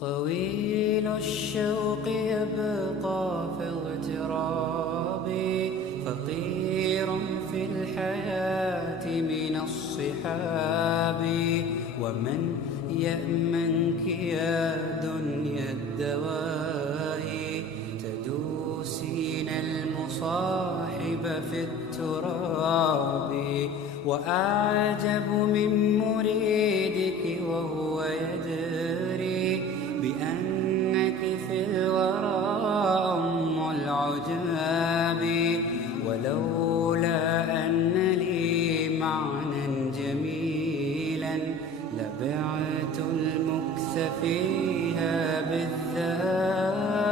طويل الشوق يبقى في اغترابي، فقير في الحياة من الصحاب. ومن يأمنك يا دنيا الدواء، تدوسين المصاحب في التراب. وأعجب من مريدك وهو يدري بأنك في الورى أم العجاب. ولولا أن لي معنى جميلا لبعت المكث فيها بالذهب.